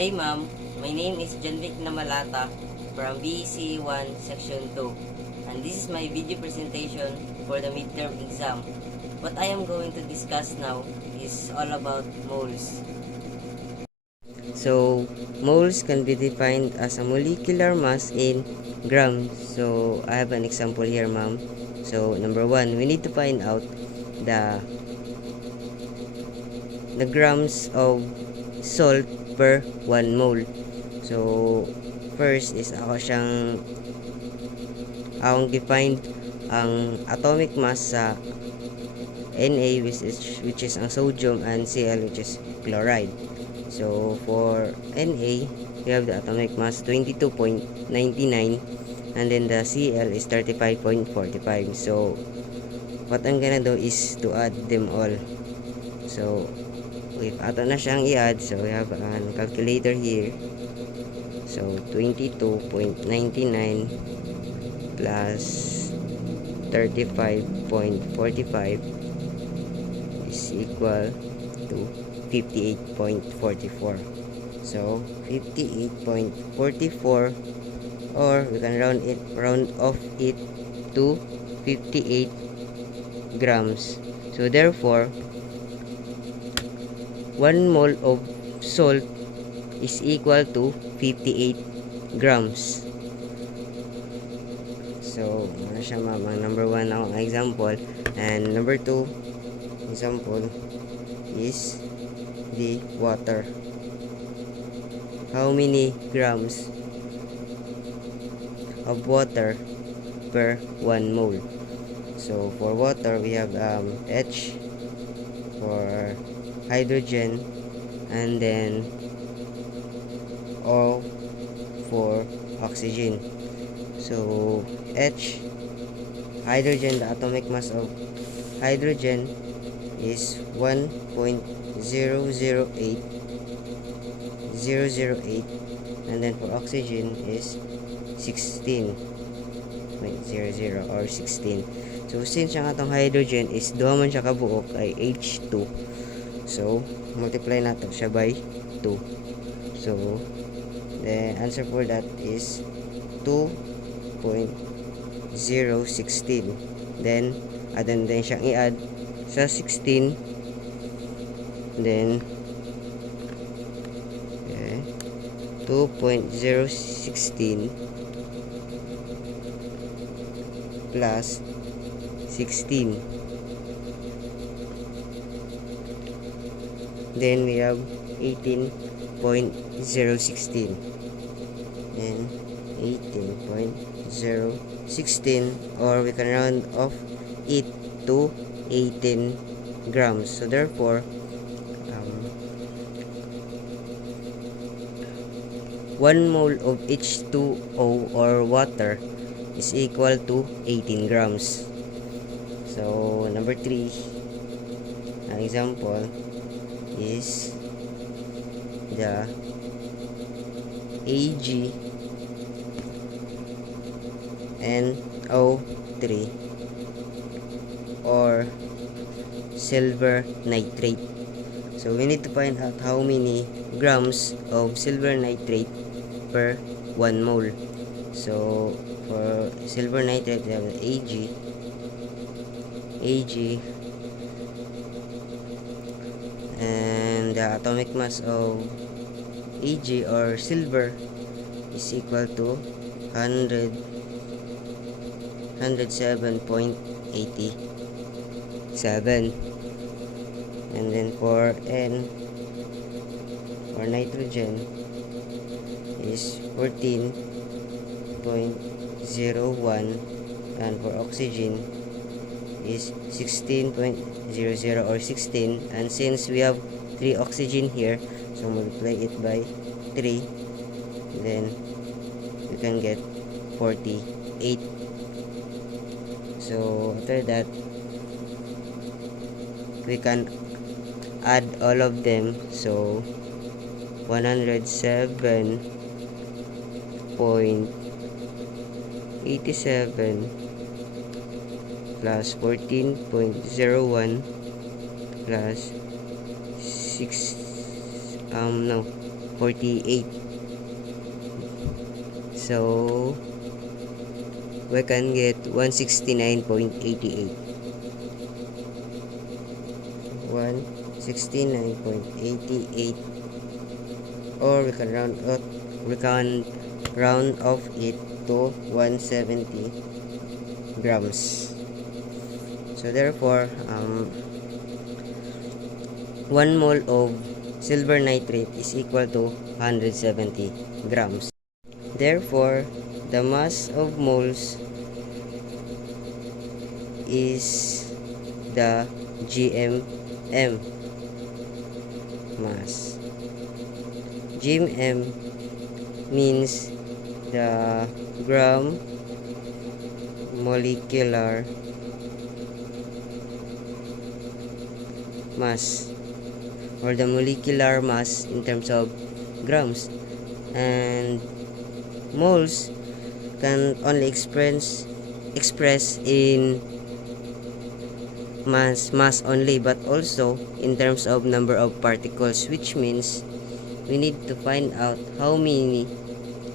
Hi ma'am, my name is Janvic Namalata from BSCE 1 Section 2, and this is my video presentation for the midterm exam. What I am going to discuss now is all about moles. So, moles can be defined as a molecular mass in grams. So, I have an example here, ma'am. So, number 1, we need to find out the grams of salt per 1 mole. So, first is akong defined ang atomic mass sa Na which is ang sodium and Cl which is chloride. So, for Na, we have the atomic mass 22.99 and then the Cl is 35.45. So, what I'm gonna do is to add them all. So, if ato na siyang i-add, so we have an calculator here. So 22.99 plus 35.45 is equal to 58.44. So 58.44, or we can round off it to 58 grams. So therefore 1 mole of salt is equal to 58 grams. So, ano siya ma'am? Number 1 ang example. And number 2 example is the water. How many grams of water per 1 mole? So, for water, we have H for hydrogen, and then O for oxygen. So H, hydrogen, the atomic mass of hydrogen is 1.008008, and then for oxygen is 16.00 or 16. So since ang atong hydrogen is duha man siya kabuok ay H2, so multiply nato siya by 2. So the answer for that is 2.016. Then add siyang i-add sa 16. Then 2.016 plus 16. Then we have 18.016 and 18.016, or we can round off it to 18 grams. So therefore 1 mole of H2O or water is equal to 18 grams. So number 3, an example is the AgNO3 or silver nitrate. So we need to find out how many grams of silver nitrate per 1 mole. So for silver nitrate, we have Ag, and the atomic mass of Ag or silver is equal to 107.87. And then for N, for nitrogen, is 14.01, and for oxygen is 16.00 or 16. And since we have 3 oxygen here, so multiply it by 3, then we can get 48. So after that, we can add all of them. So 107.87 plus 14.01 plus 6 no, 48. So we can get 169.88. 169.88, or we can round off it to 170 grams. So therefore, 1 mole of silver nitrate is equal to 170 grams. Therefore, the mass of moles is the GMM mass. GMM means the gram molecular mass, or the molecular mass in terms of grams, and moles can only express in mass only, but also in terms of number of particles, which means we need to find out how many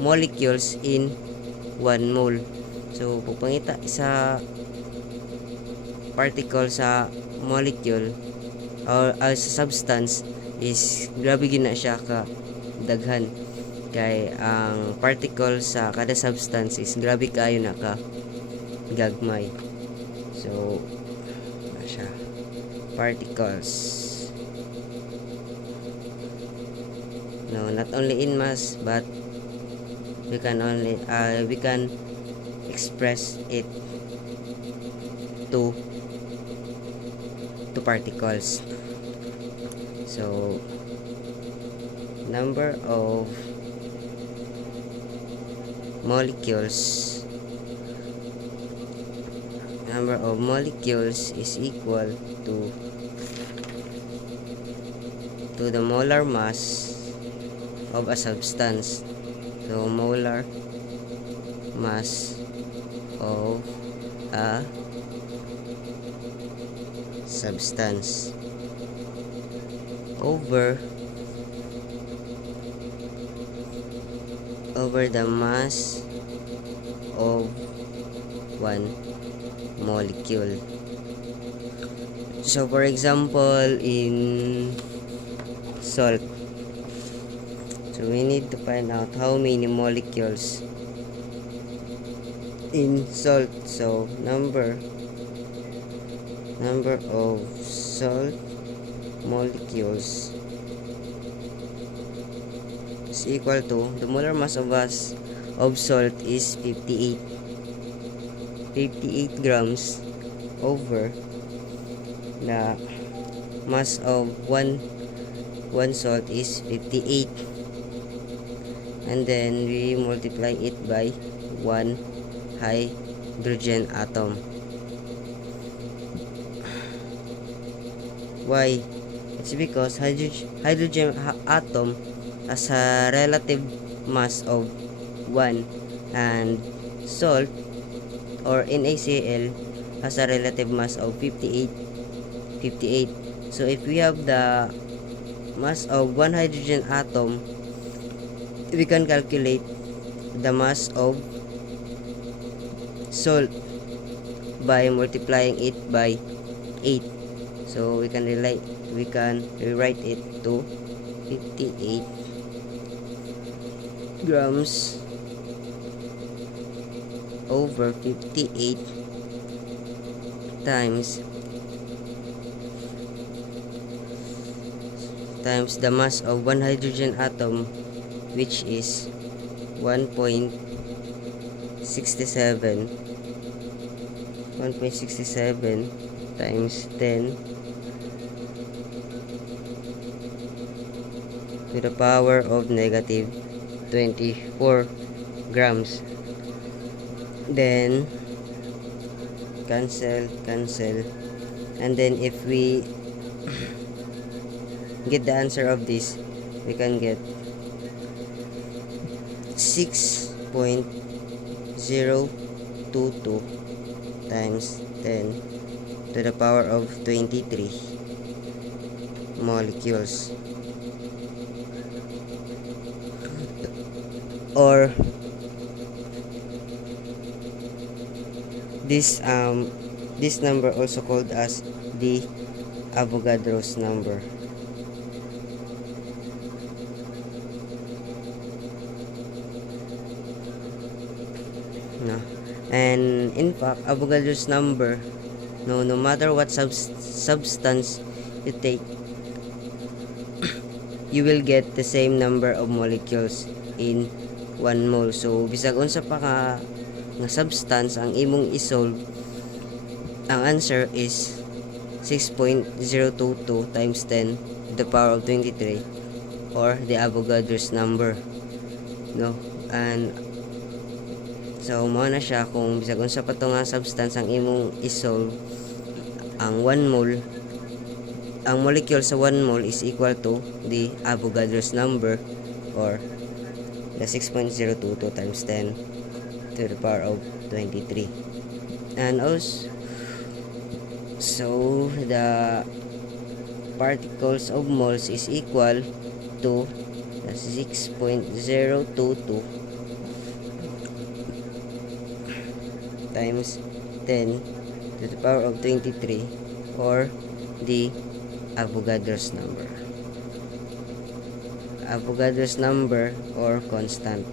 molecules in 1 mole. So pupangita sa particle sa molecule or sa substance is grabe gina siya ka daghan, kay ang particle sa kada substance is grabe kayo na ka gagmay. So siya particles, no, not only in mass, but we can express it to particles. So number of molecules is equal to the molar mass of a substance. So molar mass of a substance over the mass of one molecule. So for example, in salt, so we need to find out how many molecules in salt. So number of salt molecules is equal to the molar mass of salt is 58 grams over the mass of one salt is 58, and then we multiply it by 1 hydrogen atom. Why? It's because hydrogen atom has a relative mass of 1, and salt or NaCl has a relative mass of 58. So if we have the mass of 1 hydrogen atom, we can calculate the mass of salt by multiplying it by 8. So we can rewrite it to 58 grams over 58 times the mass of 1 hydrogen atom, which is 1.67 times 10 to the power of negative 24 grams. Then cancel, and then if we get the answer of this, we can get 6.022 times 10 to the power of 23 molecules. or this this number also called as the Avogadro's number. No. And in fact, Avogadro's number, no matter what substance you take, you will get the same number of molecules in 1 mole. So bisag unsa pa ka nga substance ang imong isolve, ang answer is 6.022 times 10 to the power of 23, or the Avogadro's number, no. And so mao na siya, kung bisag unsa pa to nga substance ang imong isolve, ang 1 mole, ang molecule sa 1 mole is equal to the Avogadro's number, or the 6.022 times 10 to the power of 23. And also, so the particles of moles is equal to 6.022 times 10 to the power of 23, or the Avogadro's number. Avogadro's number or constant.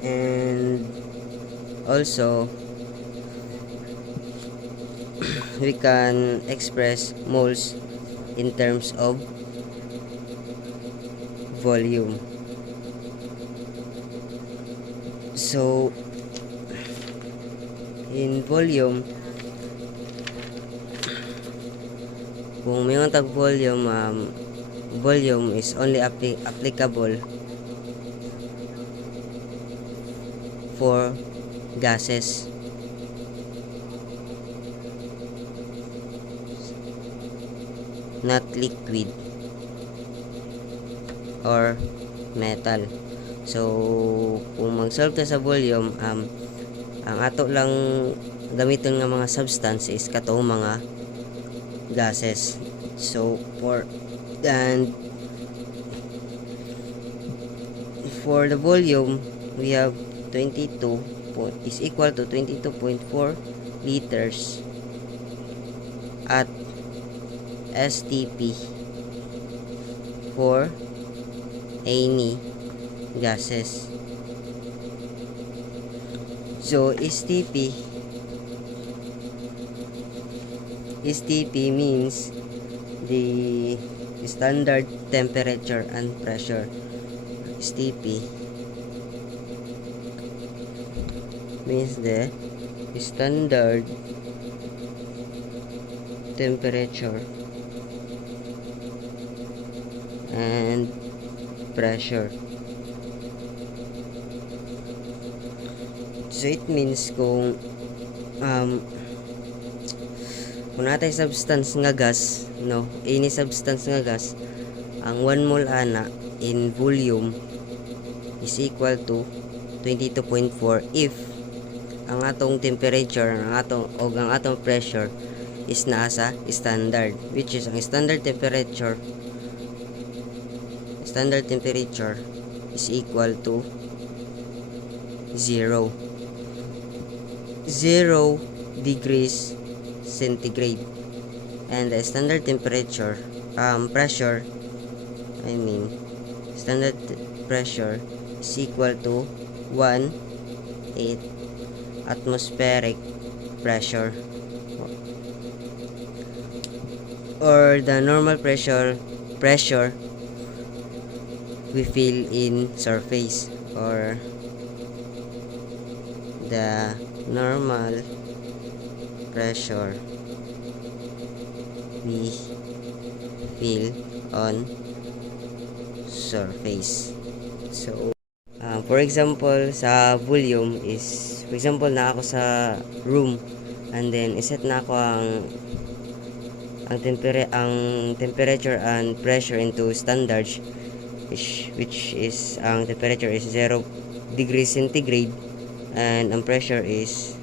And also, we can express moles in terms of volume. So in volume, kung may tag volume, volume is only applicable for gases. Not liquid or metal. So kung mag-solve ta sa volume, ang ato lang gamiton nga mga substance is katong mga gases. So for the volume, we have 22 is equal to 22.4 liters at STP for any gases. So STP means the standard temperature and pressure. STP means the standard temperature and pressure. So it means kung natay substance nga gas, no, any substance nga gas, ang 1 mole ana in volume is equal to 22.4 if ang atong temperature, ang atong pressure is nasa standard, which is ang standard temperature is equal to 0 degrees centigrade, and the standard temperature pressure standard pressure is equal to 1/8 atmospheric pressure, or the normal pressure we feel in surface, or the normal pressure we feel on surface. So for example, sa volume is, for example, na ako sa room, and then iset na ako ang temperature and pressure into standards, which is ang temperature is 0 degrees centigrade and ang pressure is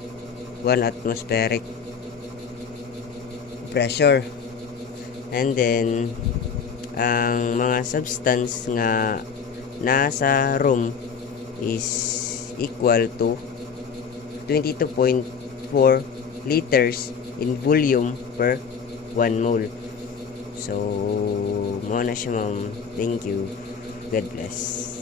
1 atmospheric pressure. And then ang mga substance nga nasa room is equal to 22.4 liters in volume per 1 mole. So, mo na siya, ma'am. Thank you. God bless.